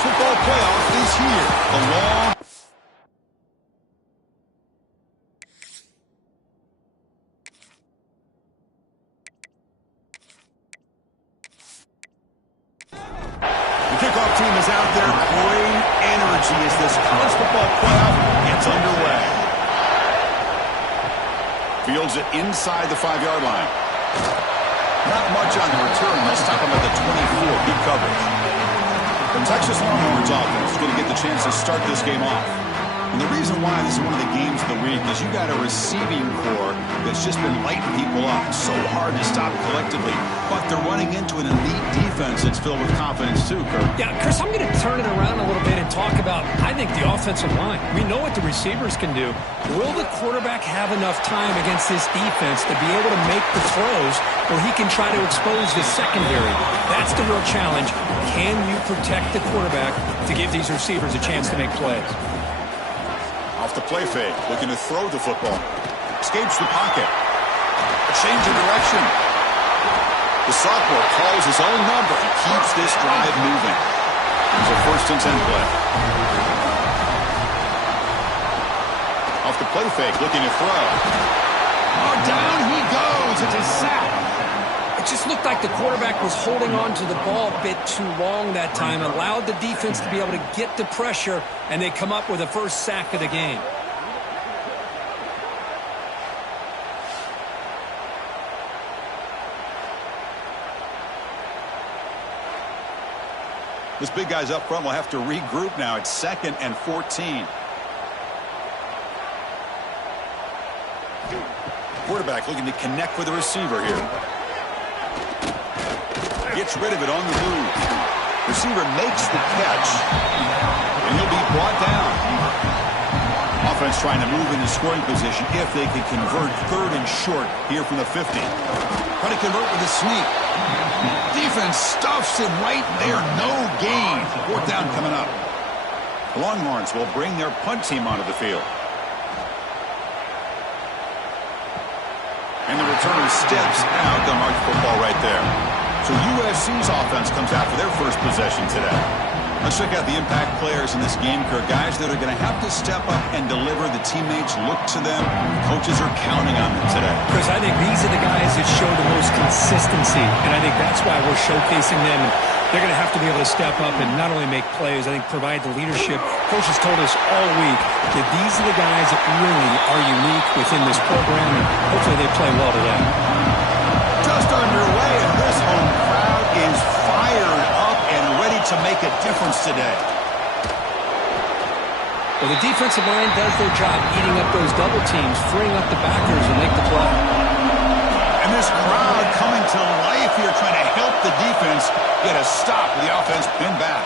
football playoff is here. The long... Kickoff team is out there. Great energy as this college football playoff gets underway. Fields it inside the 5-yard line. Not much on the return. They'll stop him at the 24. Good coverage. The Texas Longhorns offense is going to get the chance to start this game off. And the reason why this is one of the games of the week is you got a receiving core that's just been lighting people up. It's so hard to stop collectively. But they're running into an elite defense that's filled with confidence too, Kurt. Yeah, Chris, I'm going to turn it around a little bit and talk about, I think, the offensive line. We know what the receivers can do. Will the quarterback have enough time against this defense to be able to make the throws where he can try to expose the secondary? That's the real challenge. Can you protect the quarterback to give these receivers a chance to make plays? Off the play fake, looking to throw the football. Escapes the pocket. A change of direction. The sophomore calls his own number and keeps this drive moving. It's a 1st and 10 play. Off the play fake, looking to throw. Oh, down he goes. It's a sack. It just looked like the quarterback was holding on to the ball a bit too long that time, allowed the defense to be able to get the pressure, and they come up with the first sack of the game. This big guy's up front will have to regroup now. It's 2nd and 14. Quarterback looking to connect with the receiver here. Gets rid of it on the move. Receiver makes the catch. And he'll be brought down. Offense trying to move into scoring position if they can convert 3rd and short here from the 50. Trying to convert with a sneak. Defense stuffs him right there. No gain. 4th down coming up. The Longhorns will bring their punt team onto the field. And the returner steps out to mark football right there. So USC's offense comes out for their first possession today. Let's check out the impact players in this game, Kurt. Guys that are going to have to step up and deliver. The teammates look to them. Coaches are counting on them today. Chris, I think these are the guys that show the most consistency, and I think that's why we're showcasing them. And they're going to have to be able to step up and not only make plays, I think provide the leadership. Coaches told us all week that these are the guys that really are unique within this program, and hopefully they play well today. Just underway, and this home crowd is fired up and ready to make a difference today. Well, the defensive line does their job eating up those double teams, freeing up the backers and make the play. And this crowd coming to life here, trying to help the defense get a stop with the offense pinned back.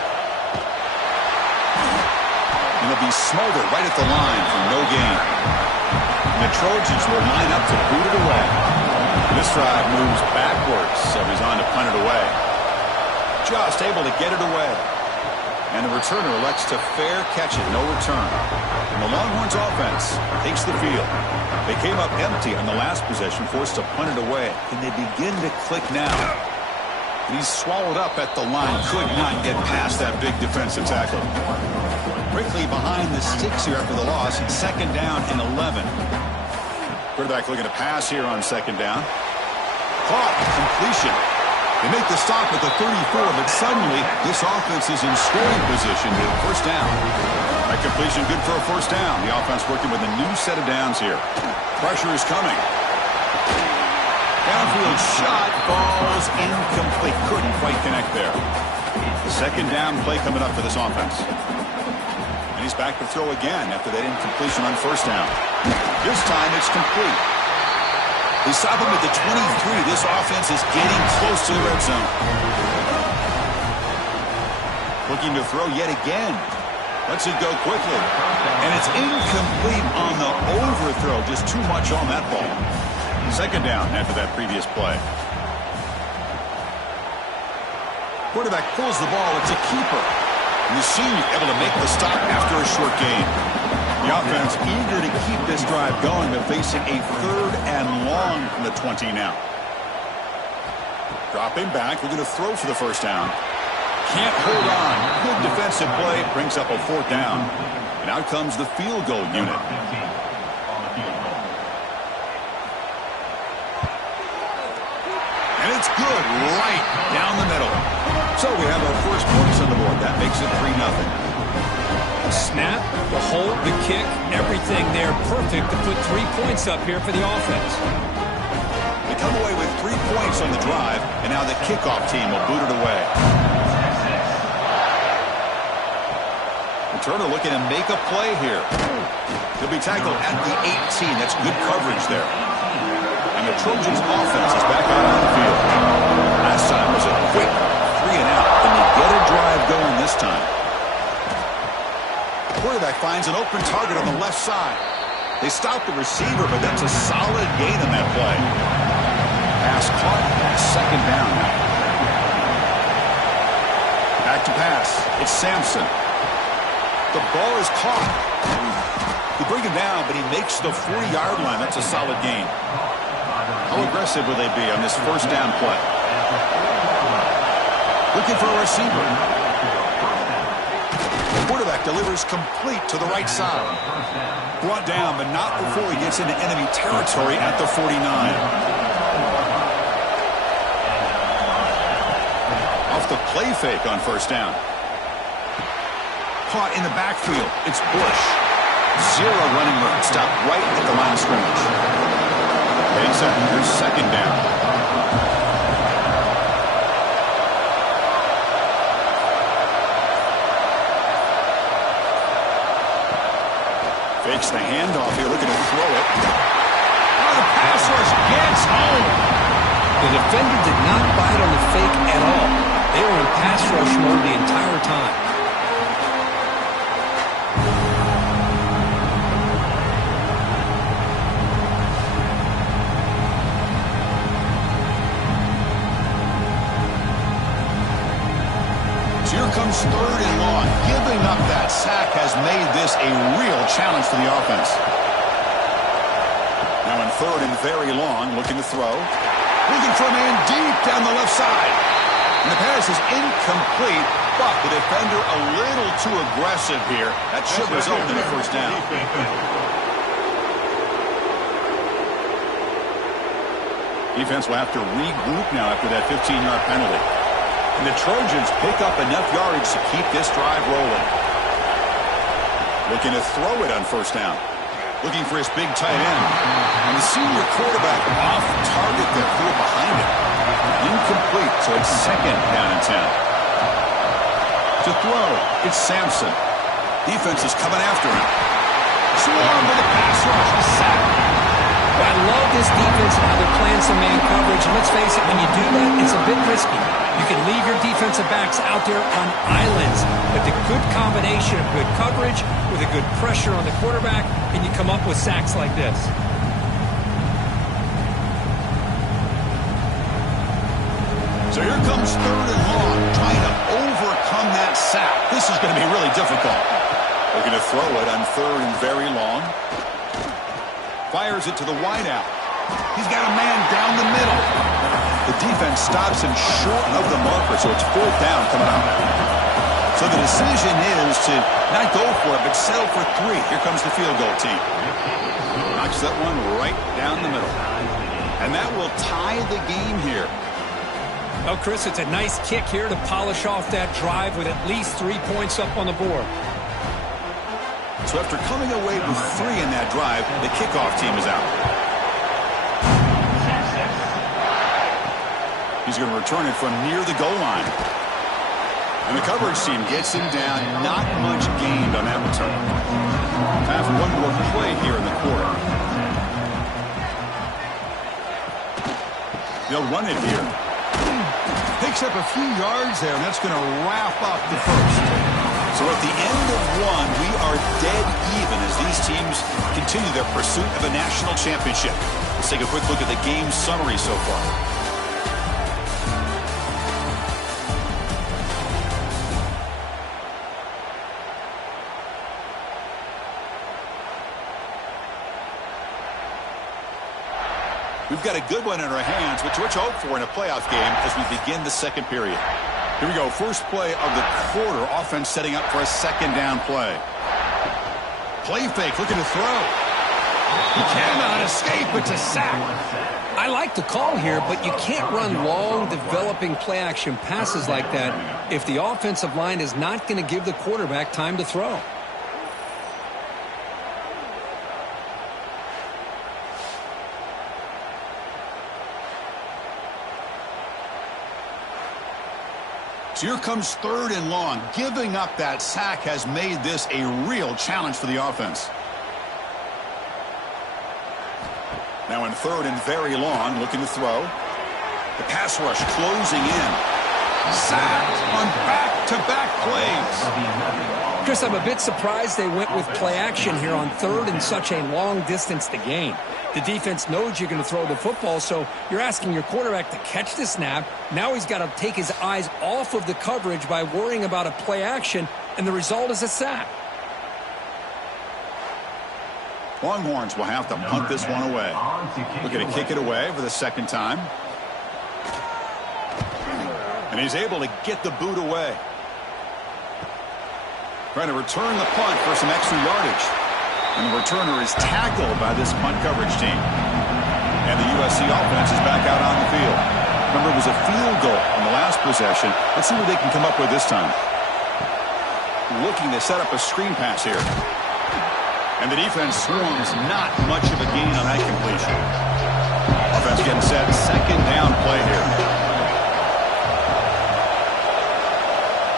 And they'll be smothered right at the line for no gain. And the Trojans will line up to boot it away. This drive moves backwards, so he's on to punt it away. Just able to get it away. And the returner elects to fair catch it, no return. And the Longhorns offense takes the field. They came up empty on the last possession, forced to punt it away. Can they begin to click now? And he's swallowed up at the line, could not get past that big defensive tackle. Quickly behind the sticks here after the loss, and 2nd down and 11. Quarterback looking to pass here on 2nd down. Caught, completion. They make the stop at the 34, but suddenly this offense is in scoring position with 1st down. That completion good for a 1st down. The offense working with a new set of downs here. Pressure is coming. Downfield shot falls incomplete. Couldn't quite connect there. The 2nd down play coming up for this offense. And he's back to throw again after that incompletion on 1st down. This time it's complete. They stop him at the 23. This offense is getting close to the red zone. Looking to throw yet again. Lets it go quickly. And it's incomplete on the overthrow. Just too much on that ball. 2nd down after that previous play. Quarterback pulls the ball. It's a keeper. And the senior able to make the stop after a short gain. The offense eager to keep this drive going, but facing a 3rd and long from the 20 now. Dropping back, we're going to throw for the 1st down. Can't hold on. Good defensive play. Brings up a 4th down. And out comes the field goal unit. And it's good right down the middle. So we have our first points on the board. That makes it 3-0. Snap, the hold, the kick, everything there perfect to put 3 points up here for the offense. They come away with 3 points on the drive, and now the kickoff team will boot it away. Returner looking to make a play here. He'll be tackled at the 18. That's good coverage there. And the Trojans' offense is back out on the field. Last time was a quick 3 and out. Can they get a drive going this time? The quarterback finds an open target on the left side. They stop the receiver, but that's a solid gain on that play. Pass caught. 2nd down now. Back to pass. It's Sampson. The ball is caught. They bring him down, but he makes the 40-yard line. That's a solid gain. How aggressive will they be on this 1st down play? Looking for a receiver. The quarterback delivers complete to the right side. Brought down, but not before he gets into enemy territory at the 49. Off the play fake on 1st down. Caught in the backfield. It's Bush. 0 running room. Stopped right at the line of scrimmage. He's up. Here's 2nd down. Fakes the handoff here, looking to throw it. Oh, the pass rush gets home. The defender did not bite on the fake at all. They were in pass rush mode the entire time. Here comes 3rd and long. Giving up that sack has made this a real challenge for the offense. Now in 3rd and very long, looking to throw. Looking for a man deep down the left side. And the pass is incomplete, but the defender a little too aggressive here. That should result in a 1st down. Defense will have to regroup now after that 15-yard penalty. And the Trojans pick up enough yardage to keep this drive rolling. Looking to throw it on 1st down. Looking for his big tight end. And the senior quarterback off target there, threw it behind him. Incomplete, so it's 2nd down and 10. To throw, it's Sampson. Defense is coming after him. Swarm with a pass rush, a sack. I love this defense and how they're playing some man coverage. And let's face it, when you do that, it's a bit risky. You can leave your defensive backs out there on islands, but the good combination of good coverage with a good pressure on the quarterback, and you come up with sacks like this. So here comes 3rd and long, trying to overcome that sack. This is going to be really difficult. Looking to throw it on 3rd and very long. Fires it to the wideout. He's got a man down the middle. The defense stops him short of the marker, so it's 4th down coming up. So the decision is to not go for it, but settle for 3. Here comes the field goal team. Knocks that one right down the middle. And that will tie the game here. Well, Chris, it's a nice kick here to polish off that drive with at least 3 points up on the board. So after coming away with 3 in that drive, the kickoff team is out. He's going to return it from near the goal line. And the coverage team gets him down. Not much gained on that return. Time for one more play here in the quarter. They'll run it here. Picks up a few yards there, and that's going to wrap up the 1st. So at the end of 1, we are dead even as these teams continue their pursuit of a national championship. Let's take a quick look at the game summary so far. We've got a good one in our hands, which we're to hope for in a playoff game as we begin the 2nd period. Here we go. First play of the quarter. Offense setting up for a second down play. Play fake. Looking to throw. He cannot escape. It's a sack. I like the call here, but you can't run long, developing play-action passes like that if the offensive line is not going to give the quarterback time to throw. So here comes 3rd and long. Giving up that sack has made this a real challenge for the offense. Now in 3rd and very long, looking to throw. The pass rush closing in. Sacked on back-to-back plays. Chris, I'm a bit surprised they went with play action here on 3rd and such a long distance to gain. The defense knows you're going to throw the football, so you're asking your quarterback to catch the snap. Now he's got to take his eyes off of the coverage by worrying about a play action, and the result is a sack. Longhorns will have to punt this one away. Looking to kick it away for the second time. And he's able to get the boot away. Trying to return the punt for some extra yardage. And the returner is tackled by this punt coverage team. And the USC offense is back out on the field. Remember, it was a field goal on the last possession. Let's see what they can come up with this time. Looking to set up a screen pass here. And the defense swarms not much of a gain on that completion. Offense getting set. Second down play here.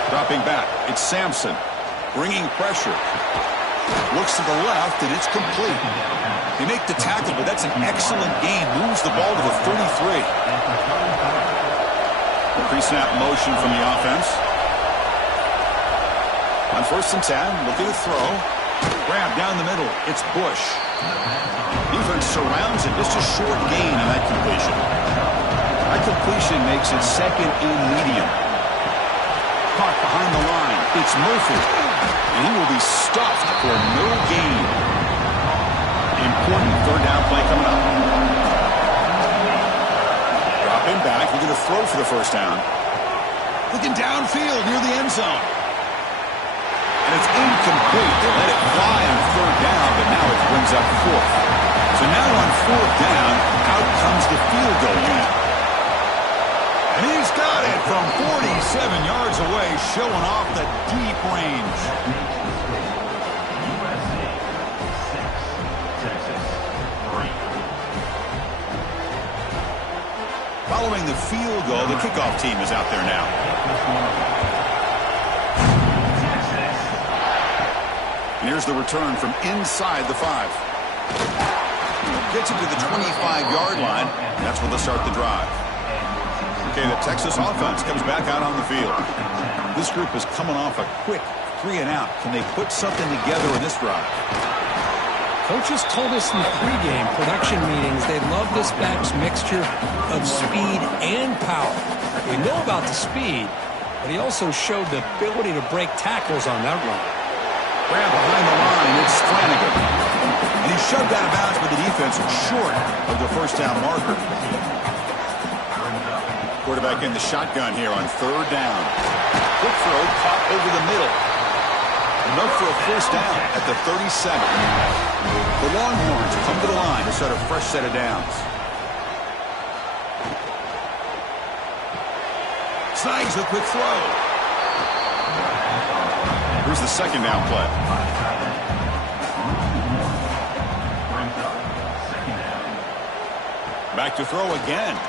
Dropping back. It's Sampson. Bringing pressure. Looks to the left, and it's complete. They make the tackle, but that's an excellent gain. Moves the ball to the 33. Pre-snap motion from the offense. On 1st and 10, looking to throw. Grab down the middle. It's Bush. Defense surrounds it. Just a short gain on that completion. That completion makes it 2nd and medium. Caught behind the line. It's Murphy. And he will be stuffed for no gain. Important 3rd down play coming up. Dropping back. Looking to throw for the 1st down. Looking downfield near the end zone. And it's incomplete. They let it fly on 3rd down, but now it brings up 4th. So now on 4th down, out comes the field goal unit. And he's got it from 47 yards away, showing off the deep range. Following the field goal, the kickoff team is out there now. And here's the return from inside the 5. Gets it to the 25-yard line. And that's where they'll start the drive. Okay, the Texas offense comes back out on the field. This group is coming off a quick 3-and-out. Can they put something together in this drive? Coaches told us in the pregame production meetings they love this back's mixture of speed and power. We know about the speed, but he also showed the ability to break tackles on that run. Grab behind the line, it's Flanagan. And he shoved out of bounds, but the defense was short of the 1st down marker. Quarterback in the shotgun here on 3rd down. Quick throw caught over the middle. Enough for a 1st down at the 37. The Longhorns come to the line to start a fresh set of downs. Snags a quick throw. Here's the 2nd down play. Back to throw again.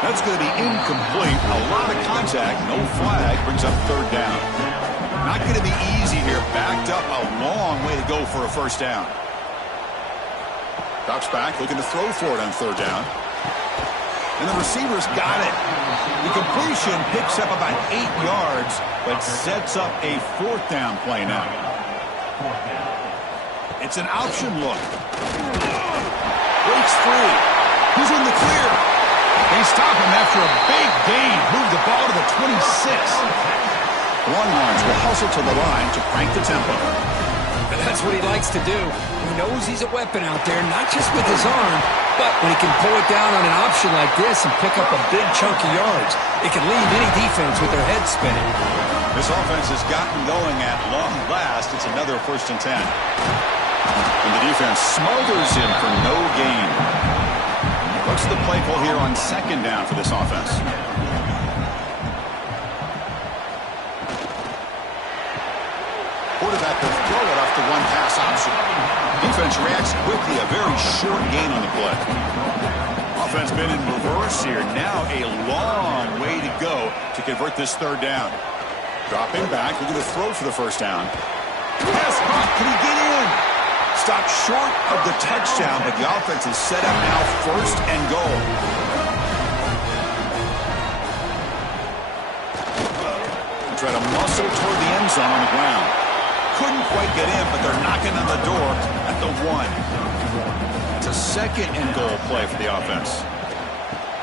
That's going to be incomplete. A lot of contact. No flag. Brings up 3rd down. Not going to be easy here. Backed up a long way to go for a 1st down. Drops back. Looking to throw for it on 3rd down. And the receiver's got it. The completion picks up about 8 yards, but sets up a 4th down play now. It's an option look. Breaks free. He's in the clear. They stop him after a big gain. Move the ball to the 26. Longhorns will hustle to the line to crank the tempo. And that's what he likes to do. He knows he's a weapon out there, not just with his arm, but when he can pull it down on an option like this and pick up a big chunk of yards, it can leave any defense with their head spinning. This offense has gotten going at long last. It's another 1st and 10. And the defense smothers him for no gain. What's the play call here on 2nd down for this offense? Quarterback will throw it off the one-pass option. Defense reacts quickly. A very short gain on the play. Offense been in reverse here. Now a long way to go to convert this 3rd down. Dropping back. Looking to throw for the 1st down. Pass caught. Can he get in? Stopped short of the touchdown, but the offense is set up now 1st and goal. Try to muscle toward the end zone on the ground. Couldn't quite get in, but they're knocking on the door at the 1. It's a 2nd and goal play for the offense.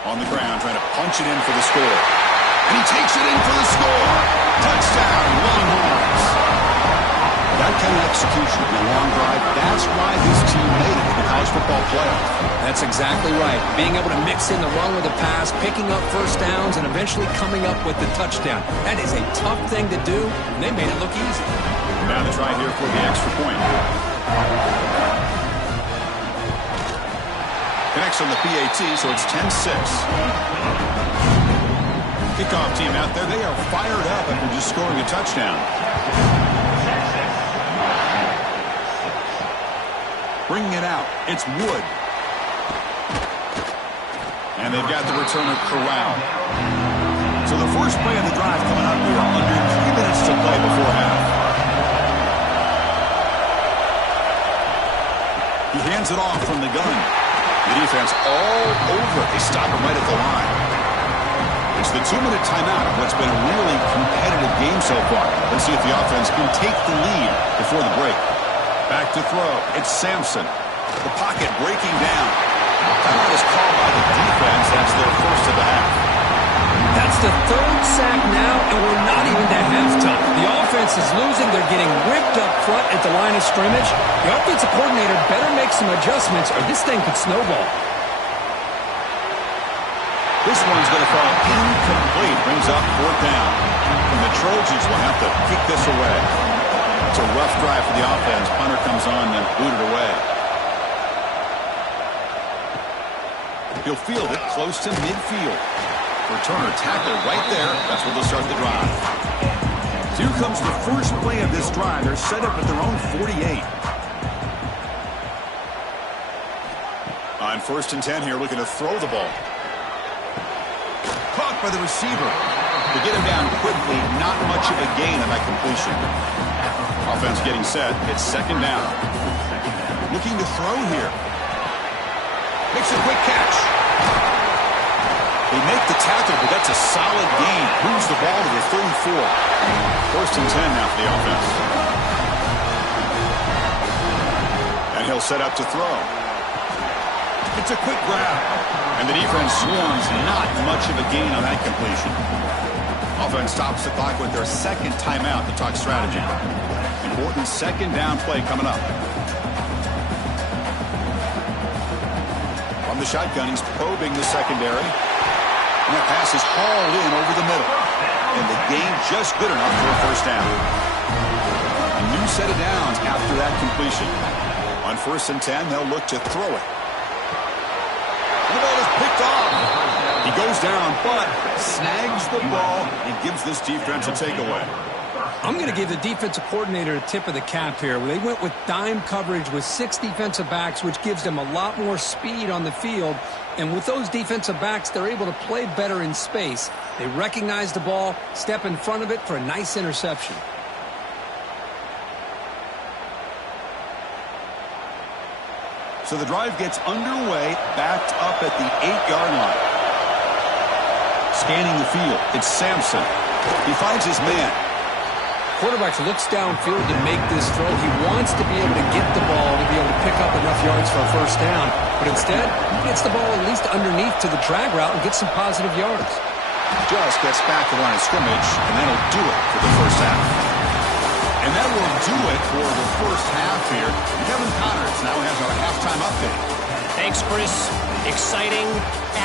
On the ground, trying to punch it in for the score. And he takes it in for the score. Touchdown, Longhorns. That kind of execution in a long drive, that's why this team made it to the college football playoff. That's exactly right. Being able to mix in the run with the pass, picking up 1st downs, and eventually coming up with the touchdown. That is a tough thing to do, and they made it look easy. Now to try here for the extra point. Connects on the PAT, so it's 10-6. Kickoff team out there, they are fired up after just scoring a touchdown. Bringing it out, it's Wood. And they've got the returner corralled. So the first play of the drive coming up here, under 3 minutes to play before half. He hands it off from the gun. The defense all over it. They stop him right at the line. It's the 2-minute timeout of what's been a really competitive game so far. Let's see if the offense can take the lead before the break. Back to throw. It's Sampson. The pocket breaking down. Timeout is called by the defense. That's their 1st of the half. That's the 3rd sack now, and we're not even to halftime. The offense is losing. They're getting ripped up front at the line of scrimmage. The offensive coordinator better make some adjustments, or this thing could snowball. This one's going to fall incomplete. Brings up 4th down. And the Trojans will have to kick this away. It's a rough drive for the offense. Punter comes on and booted away. He'll field it close to midfield. Returner tackle right there. That's where they'll start the drive. Here comes the first play of this drive. They're set up at their own 48. On 1st and 10 here, looking to throw the ball. Caught by the receiver. To get him down quickly, not much of a gain on that completion. Offense getting set. It's 2nd down. Looking to throw here. Makes a quick catch. They make the tackle, but that's a solid gain. Moves the ball to the 34. 1st and 10 now for the offense. And he'll set up to throw. It's a quick grab. And the defense swarms. Not much of a gain on that completion. Offense stops the clock with their 2nd timeout to talk strategy. Important 2nd down play coming up. From the shotgun, he's probing the secondary. And that pass is hauled in over the middle. And the gain just good enough for a 1st down. A new set of downs after that completion. On 1st and 10, they'll look to throw it. And the ball is picked off. He goes down, but snags the ball and gives this defense a takeaway. I'm going to give the defensive coordinator a tip of the cap here. They went with dime coverage with 6 defensive backs, which gives them a lot more speed on the field. And with those defensive backs, they're able to play better in space. They recognize the ball, step in front of it for a nice interception. So the drive gets underway, backed up at the 8-yard line. Scanning the field, it's Sampson. He finds his man. Quarterback looks downfield to make this throw. He wants to be able to get the ball to be able to pick up enough yards for a 1st down. But instead, he gets the ball at least underneath to the drag route and gets some positive yards. Just gets back to the line of scrimmage, and that'll do it for the 1st half. And that will do it for the first half here. Kevin Connors now has our halftime update. Thanks, Chris. Exciting,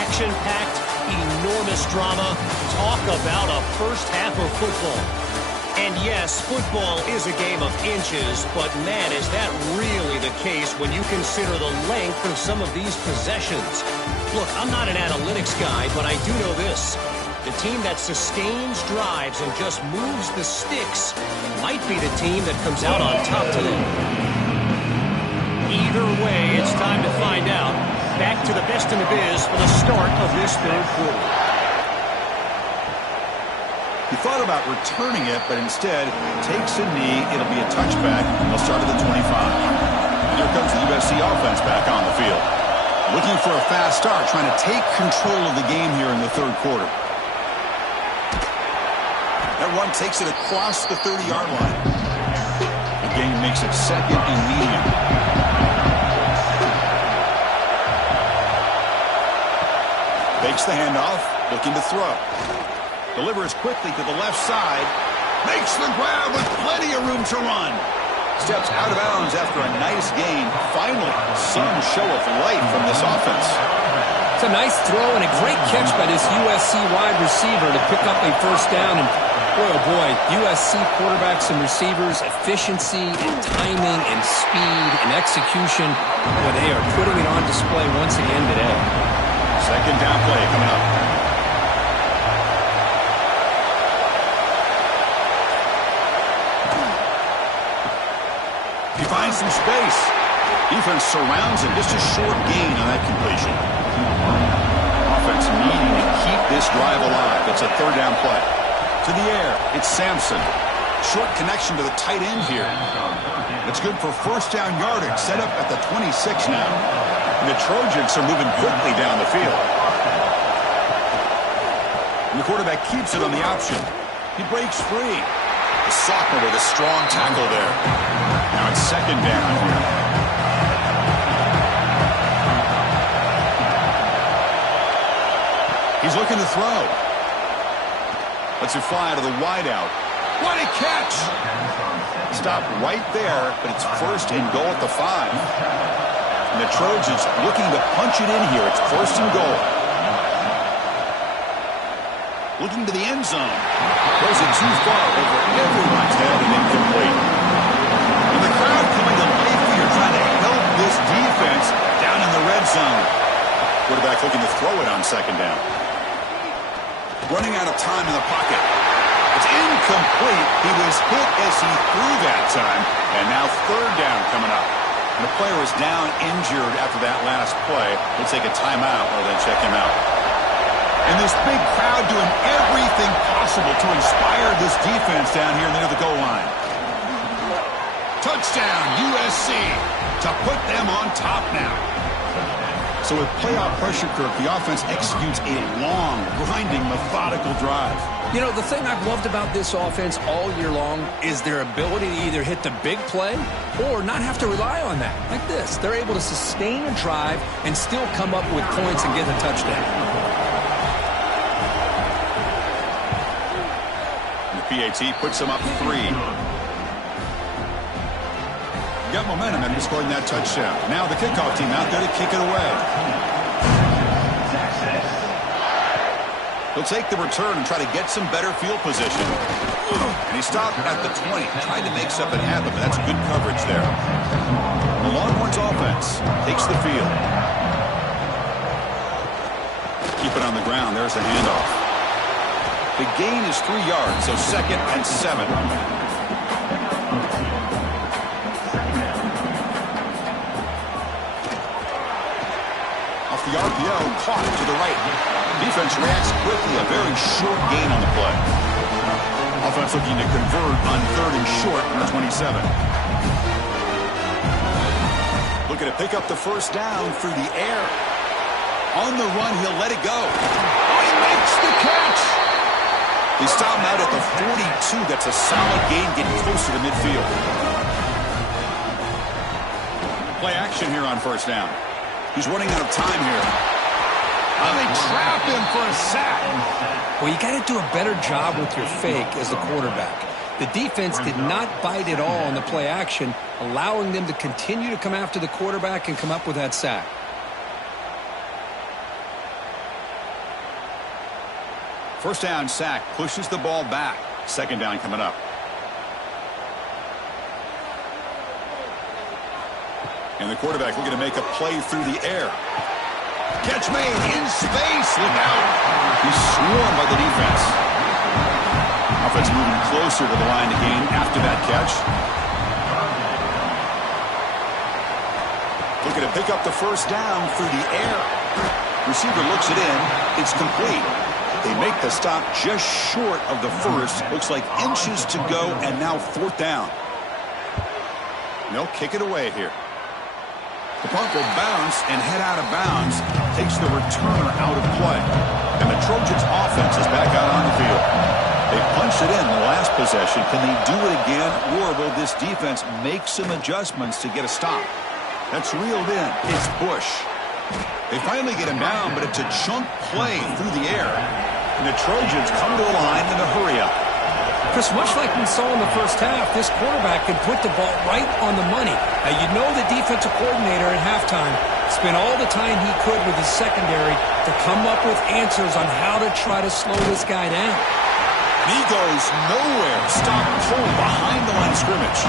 action-packed, enormous drama. Talk about a first half of football. And yes, football is a game of inches, but man, is that really the case when you consider the length of some of these possessions. Look, I'm not an analytics guy, but I do know this. The team that sustains drives and just moves the sticks might be the team that comes out on top today. Either way, it's time to find out. Back to the best in the biz for the start of this third quarter. He thought about returning it, but instead takes a knee. It'll be a touchback. They'll start at the 25. And here comes the USC offense back on the field. Looking for a fast start, trying to take control of the game here in the third quarter. That run takes it across the 30-yard line. The game makes it second and medium. Fakes the handoff, looking to throw. Delivers quickly to the left side. Makes the grab with plenty of room to run. Steps out of bounds after a nice gain. Finally, some show of life from this offense. It's a nice throw and a great catch by this USC wide receiver to pick up a first down. And boy, oh boy, USC quarterbacks and receivers, efficiency and timing and speed and execution. Boy, they are putting it on display once again today. Second down play coming up. He finds some space. Defense surrounds him. Just a short gain on that completion. Offense needing to keep this drive alive. It's a third down play. To the air, it's Sampson. Short connection to the tight end here. It's good for first down yardage. Set up at the 26 now. And the Trojans are moving quickly down the field. And the quarterback keeps it on the option. He breaks free. The sophomore with a strong tackle there. Now it's second down here. He's looking to throw. Lets it fly to the wideout. What a catch! Stopped right there, but it's first and goal at the 5. And the Trojans looking to punch it in here. It's first and goal. Looking to the end zone. Throws it too far over everyone's head and incomplete. And the crowd coming to life here, trying to help this defense down in the red zone. Quarterback looking to throw it on second down. Running out of time in the pocket. It's incomplete. He was hit as he threw that time. And now third down coming up. And the player is down injured after that last play. We'll take a timeout while they check him out. And this big crowd doing everything possible to inspire this defense down here near the goal line. Touchdown, USC, to put them on top now. So with playoff pressure, Kirk, the offense executes a long, grinding, methodical drive. You know, the thing I've loved about this offense all year long is their ability to either hit the big play or not have to rely on that. Like this. They're able to sustain a drive and still come up with points and get a touchdown. PAT puts them up 3. Got momentum and scoring that touchdown. Now the kickoff team out there to kick it away. He'll take the return and try to get some better field position. And he stopped at the 20. Tried to make something happen, but that's good coverage there. The Longhorns offense takes the field. Keep it on the ground. There's the handoff. The gain is 3 yards, so second and 7. Off the RPO, caught to the right. Defense reacts quickly, a very short gain on the play. Offense looking to convert on third and short from the 27. Looking to pick up the first down through the air. On the run, he'll let it go. Oh, he makes the catch! They stop him out at the 42. That's a solid gain, getting closer to midfield. Play action here on first down. He's running out of time here. Oh, they trap him for a sack. Well, you got to do a better job with your fake as the quarterback. The defense did not bite at all on the play action, allowing them to continue to come after the quarterback and come up with that sack. First down sack pushes the ball back. Second down coming up. And the quarterback looking to make a play through the air. Catch made in space. Look out. He's swarmed by the defense. Offense moving closer to the line to gain after that catch. Looking to pick up the first down through the air. Receiver looks it in. It's complete. They make the stop just short of the first. Looks like inches to go, and now fourth down. They'll kick it away here. The punt will bounce and head out of bounds. Takes the returner out of play. And the Trojans' offense is back out on the field. They punched it in the last possession. Can they do it again, or will this defense make some adjustments to get a stop? That's reeled in. It's Bush. They finally get him down, but it's a chunk play through the air. And the Trojans come to the line in a hurry-up. Chris, much like we saw in the first half, this quarterback can put the ball right on the money. Now, you know the defensive coordinator at halftime spent all the time he could with his secondary to come up with answers on how to try to slow this guy down. He goes nowhere. Stop cold behind the line of scrimmage.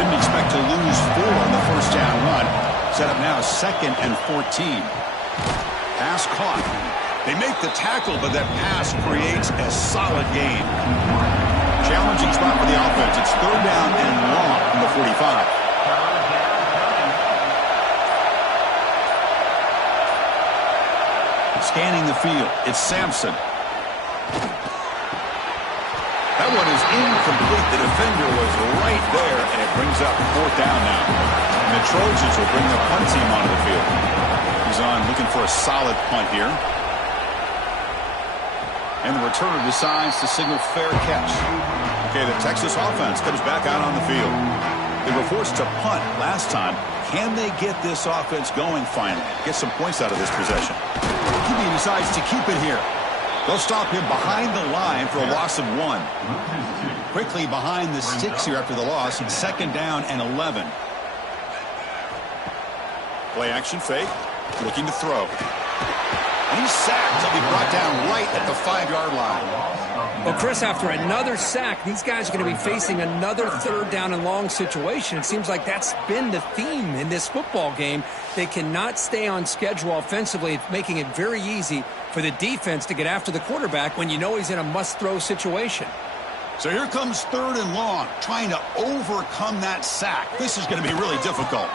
Didn't expect to lose 4 on the first down run. Set up now 2nd and 14. Pass caught. They make the tackle, but that pass creates a solid gain. Challenging spot for the offense. It's 3rd down and long from the 45. Scanning the field. It's Sampson. That one is incomplete. The defender was right there, and it brings up 4th down now. And the Trojans will bring the punt team onto the field. He's on looking for a solid punt here. And the returner decides to signal fair catch. Okay, the Texas offense comes back out on the field. They were forced to punt last time. Can they get this offense going finally? Get some points out of this possession. QB decides to keep it here. They'll stop him behind the line for a loss of 1. Quickly behind the sticks here after the loss. 2nd down and 11. Play action fake. Looking to throw. And he's sacked. He'll be brought down right at the 5-yard line. Well, Chris, after another sack, these guys are going to be facing another 3rd down and long situation. It seems like that's been the theme in this football game. They cannot stay on schedule offensively, making it very easy for the defense to get after the quarterback when you know he's in a must-throw situation. So here comes 3rd and long, trying to overcome that sack. This is going to be really difficult.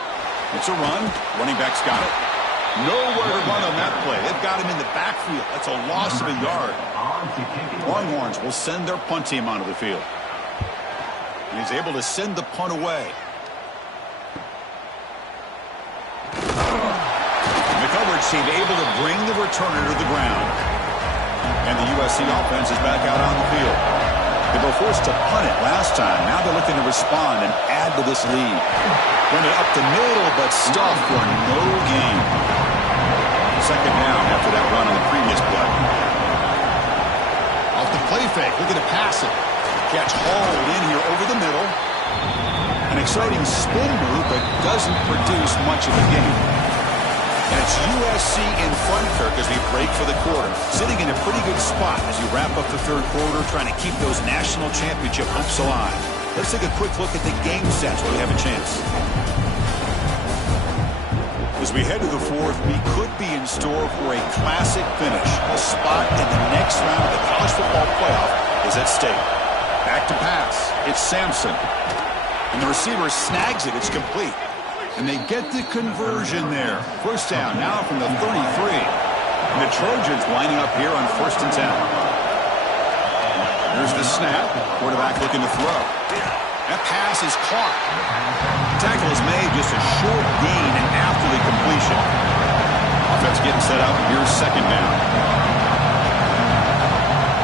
It's a run. Running back's got it. Nowhere to run on that play. They've got him in the backfield. That's a loss of a yard. Longhorns will send their punt team onto the field. And he's able to send the punt away. The coverage team able to bring the returner to the ground. And the USC offense is back out on the field. They were forced to punt it last time. Now they're looking to respond and add to this lead. Run it up the middle, but stuffed for no gain. 2nd down after that run on the previous play. Off the play fake, looking to pass it. Catch hauled in here over the middle. An exciting spin move, but doesn't produce much of a gain. And it's USC in front, Kirk, as we break for the quarter. Sitting in a pretty good spot as you wrap up the 3rd quarter, trying to keep those national championship hopes alive. Let's take a quick look at the game sets where we have a chance. As we head to the 4th, we could be in store for a classic finish. A spot in the next round of the college football playoff is at stake. Back to pass. It's Sampson. And the receiver snags it. It's complete. And they get the conversion there. First down now from the 33. And the Trojans lining up here on 1st and 10. Here's the snap. Quarterback looking to throw. That pass is caught. The tackle is made just a short gain after the completion. Offense getting set up. Here's 2nd down.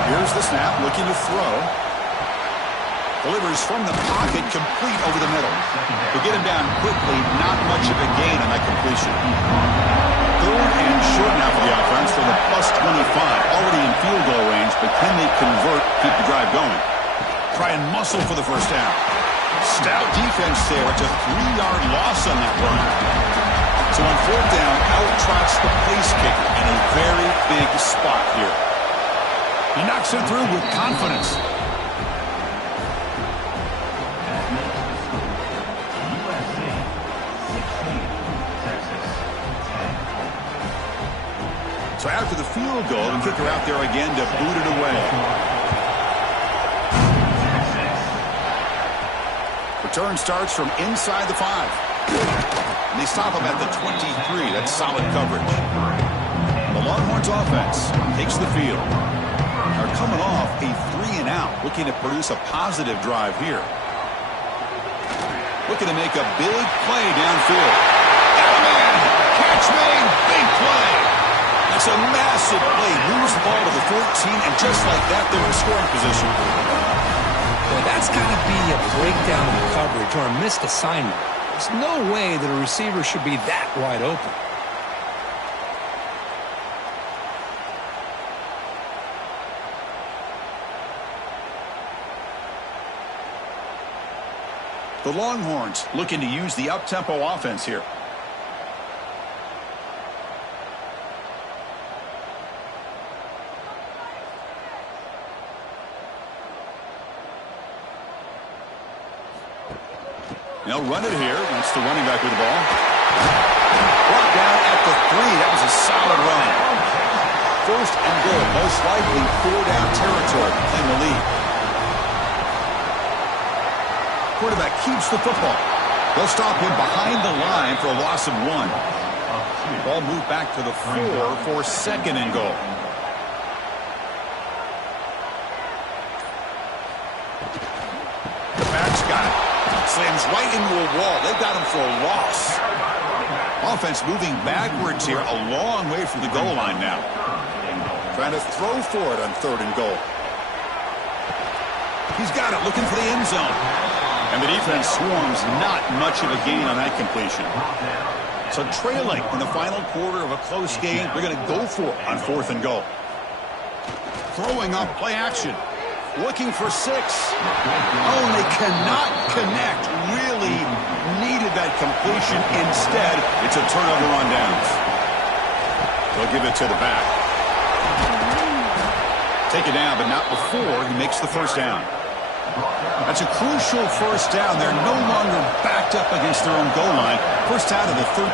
Here's the snap. Looking to throw. Delivers from the pocket, complete over the middle. To get him down quickly, not much of a gain on that completion. 3rd and short now for the offense from the +25. Already in field goal range, but can they convert, keep the drive going? try and muscle for the first down. Stout defense there. It's a 3-yard loss on that run. So on fourth down, out trots the place kicker in a very big spot here. He knocks it through with confidence. So after the field goal, the kicker out there again to boot it away. Return starts from inside the 5. And they stop him at the 23. That's solid coverage. The Longhorns offense takes the field. They're coming off a 3-and-out, looking to produce a positive drive here. Looking to make a big play downfield. Got a man! Catch made! Big play! It's a massive play. Moves the ball to the 14, and just like that, they're in scoring position. Well, that's got to be a breakdown in the coverage or a missed assignment. There's no way that a receiver should be that wide open. The Longhorns looking to use the up-tempo offense here. They'll run it here. That's the running back with the ball. Brought down at the 3. That was a solid run. First and goal. Most likely 4-down territory. Claim the lead. Quarterback keeps the football. They'll stop him behind the line for a loss of 1. Ball moved back to the 4 for second and goal. The back's got it. Slams right into a wall. They've got him for a loss. Offense moving backwards here, a long way from the goal line now. Trying to throw for it on third and goal. He's got it, looking for the end zone. And the defense swarms, not much of a gain on that completion. So trailing in the final quarter of a close game, they're going to go for it on fourth and goal. Throwing up play action. Looking for 6. Oh, and they cannot connect. Really needed that completion. Instead, it's a turnover on downs. They'll give it to the back. Take it down, but not before he makes the first down. That's a crucial first down. They're no longer backed up against their own goal line. First out of the 13.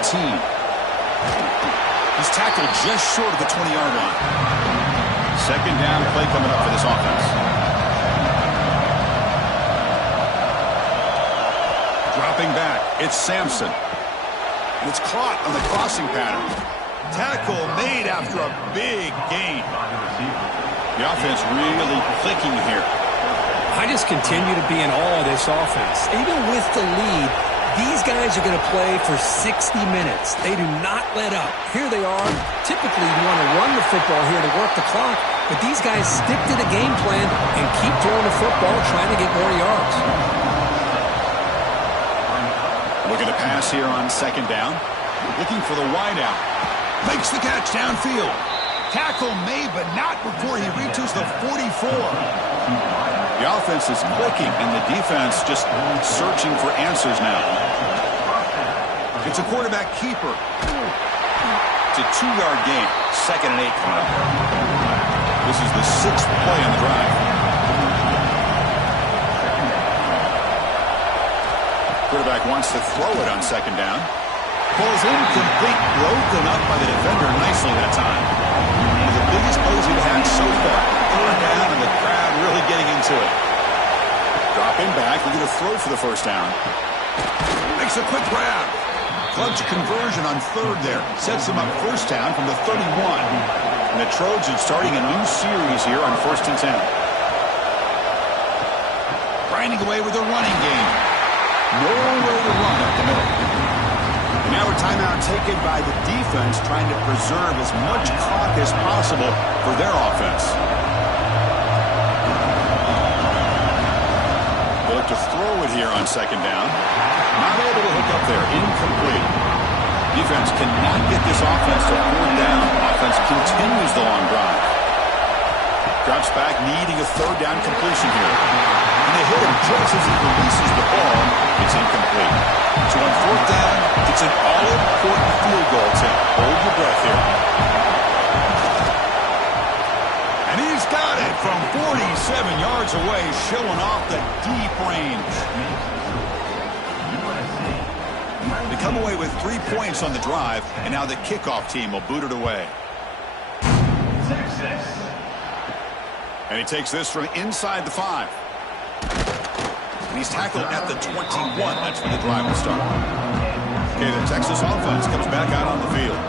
He's tackled just short of the 20-yard line. Second down play coming up for this offense. Dropping back, it's Sampson. And it's caught on the crossing pattern. Tackle made after a big gain. The offense really clicking here. I just continue to be in awe of this offense. Even with the lead, these guys are going to play for 60 minutes. They do not let up. Here they are. Typically, you want to run the football here to work the clock, but these guys stick to the game plan and keep throwing the football, trying to get more yards. Looking to pass here on second down. Looking for the wideout. Makes the catch downfield. Tackle made, but not before he reaches the 44. The offense is clicking, and the defense just searching for answers now. It's a quarterback keeper. It's a 2-yard gain. Second and 8 coming up. This is the 6th play on the drive. Quarterback wants to throw it on second down. Ball's incomplete, broken up by the defender nicely that time. One of the biggest plays we've had so far. Third down, and the crowd really getting into it. Dropping back, looking to throw for the first down. Makes a quick grab. Clutch conversion on third there. Sets them up first down from the 31. And the Trojans starting a new series here on 1st and 10. Grinding away with a running game. Nowhere to run up the middle. And now a timeout taken by the defense, trying to preserve as much clock as possible for their offense. They look to throw it here on second down. Not able to hook up there. Incomplete. Defense cannot get this offense to fourth down. Offense continues the long drive. Drops back, needing a third down completion here. And they hit him just as he releases the ball. It's incomplete. So on fourth down, it's an all-important field goal attempt. Hold your breath here. And he's got it from 47 yards away, showing off the deep range. They come away with 3 points on the drive, and now the kickoff team will boot it away. And he takes this from inside the 5. And he's tackled at the 21. That's when the drive will start. Okay, the Texas offense comes back out on the field.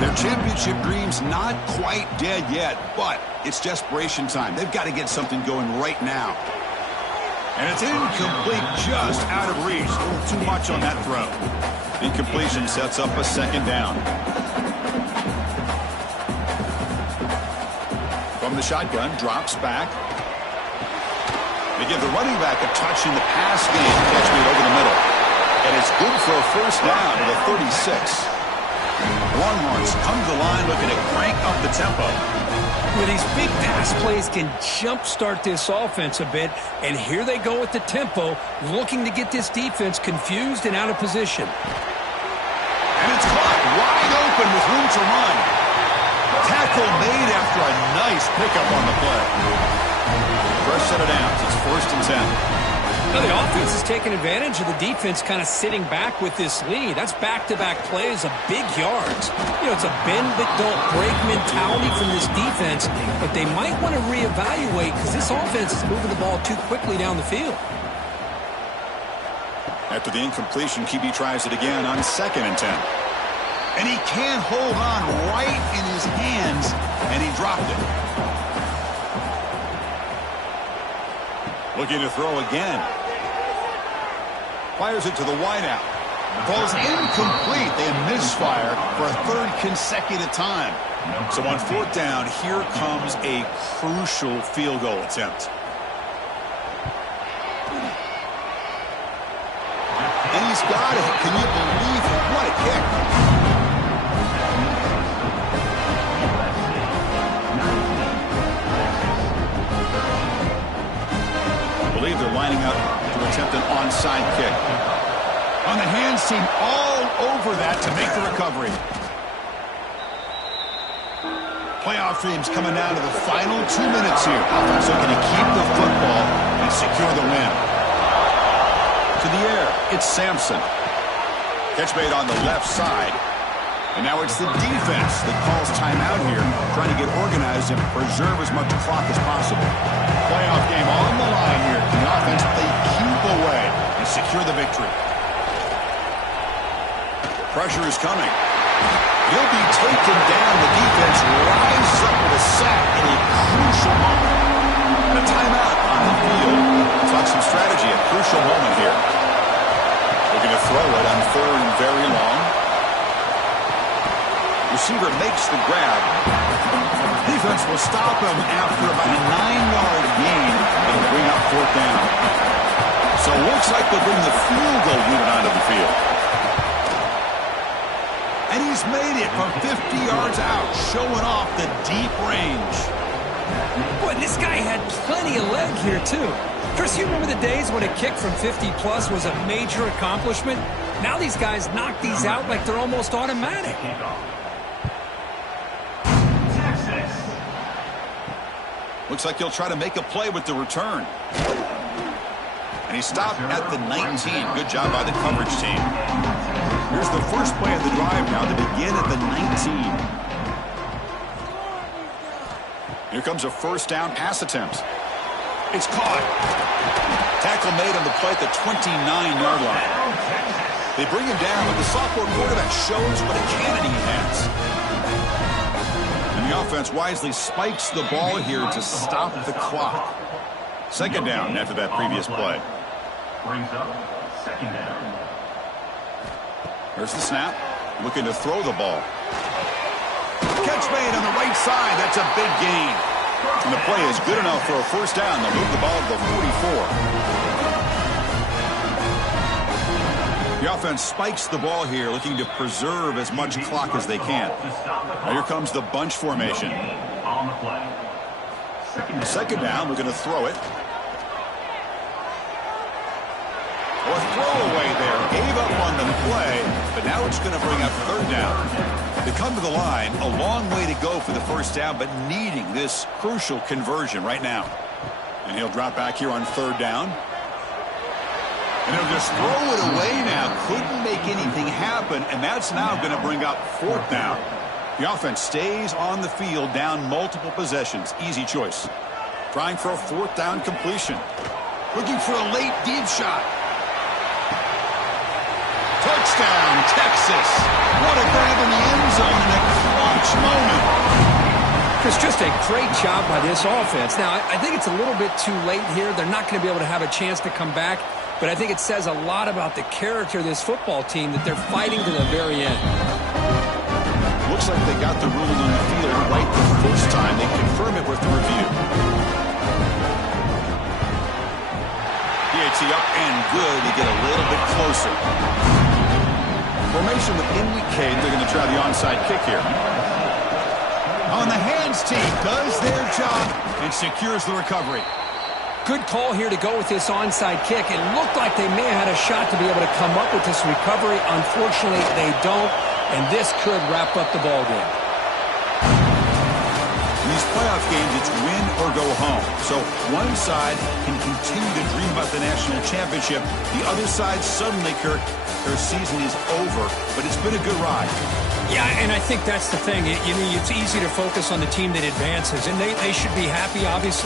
Their championship dream's not quite dead yet, but it's desperation time. They've got to get something going right now. And it's incomplete, just out of reach. A little too much on that throw. Incompletion sets up a second down. From the shotgun, drops back. They give the running back a touch in the pass game. Catch me over the middle. And it's good for a first down to the 36. Longhorns come to the line looking to crank up the tempo. Well, these big pass plays can jumpstart this offense a bit. And here they go with the tempo, looking to get this defense confused and out of position. And it's caught wide open with room to run. Tackle made after a nice pickup on the play. First set of downs. It's 1st and 10. Now the offense is taking advantage of the defense kind of sitting back with this lead. That's back-to-back plays of big yards. You know, it's a bend but don't break mentality from this defense, but they might want to reevaluate because this offense is moving the ball too quickly down the field. After the incompletion, QB tries it again on 2nd and 10. And he can't hold on right in his hands, and he dropped it. Looking to throw again. Fires it to the wideout. Ball's incomplete. They misfire for a 3rd consecutive time. So on 4th down, here comes a crucial field goal attempt. And he's got it. Can you believe it? What a kick. I believe they're lining up to attempt an onside kick. On the hands team, all over that to make the recovery. Playoff dreams coming down to the final 2 minutes here. Offense looking to keep the football and secure the win. To the air, it's Sampson. Catch made on the left side. And now it's the defense that calls timeout here, trying to get organized and preserve as much clock as possible. Playoff game on the line here. Can the offense play keep away and secure the victory? Pressure is coming. He'll be taken down. The defense rises up with a sack in a crucial moment. And a timeout on the field. Talk some strategy, a crucial moment here. Looking to throw it on 3rd and very long. Receiver makes the grab. Defense will stop him after about a 9-yard gain and bring up 4th down. So it looks like they'll bring the field goal unit onto the field. And he's made it from 50 yards out, showing off the deep range. Boy, this guy had plenty of leg here, too. Chris, you remember the days when a kick from 50-plus was a major accomplishment? Now these guys knock these out like they're almost automatic. Looks like he'll try to make a play with the return. And he stopped at the 19. Good job by the coverage team. Here's the first play of the drive now to begin at the 19. Here comes a 1st down pass attempt. It's caught. Tackle made on the play at the 29-yard line. They bring him down, but the sophomore quarterback shows what a cannon he has. And the offense wisely spikes the ball here to stop the clock. 2nd down after that previous play. Brings up 2nd down. Here's the snap. Looking to throw the ball. Catch made on the right side. That's a big gain. And the play is good enough for a 1st down. They'll move the ball to the 44. The offense spikes the ball here, looking to preserve as much clock as they can. Now here comes the bunch formation. On the play. Second down, we're going to throw it. Or throwaway there. Gave up on the play, but now it's going to bring up third down. They come to the line, a long way to go for the first down, but needing this crucial conversion right now. And he'll drop back here on third down. And he'll just throw it away now. Couldn't make anything happen, and that's now going to bring up fourth down. The offense stays on the field, down multiple possessions. Easy choice. Trying for a fourth down completion. Looking for a late deep shot. Touchdown, Texas. What a grab in the end zone in a clutch moment. It's just a great job by this offense. Now, I think it's a little bit too late here. They're not going to be able to have a chance to come back, but I think it says a lot about the character of this football team that they're fighting to the very end. Looks like they got the ruling on the field right the first time. They confirm it with the review. PAT up and good to get a little bit closer. Formation within week K, they're going to try the onside kick here. On the hands team does their job and secures the recovery. Good call here to go with this onside kick. It looked like they may have had a shot to be able to come up with this recovery. Unfortunately, they don't, and this could wrap up the ball game. In these playoff games, it's win or go home. So one side can continue to dream about the national championship. The other side suddenly, Kirk, their season is over, but it's been a good ride. Yeah, and I think that's the thing. It's easy to focus on the team that advances, and they should be happy, obviously.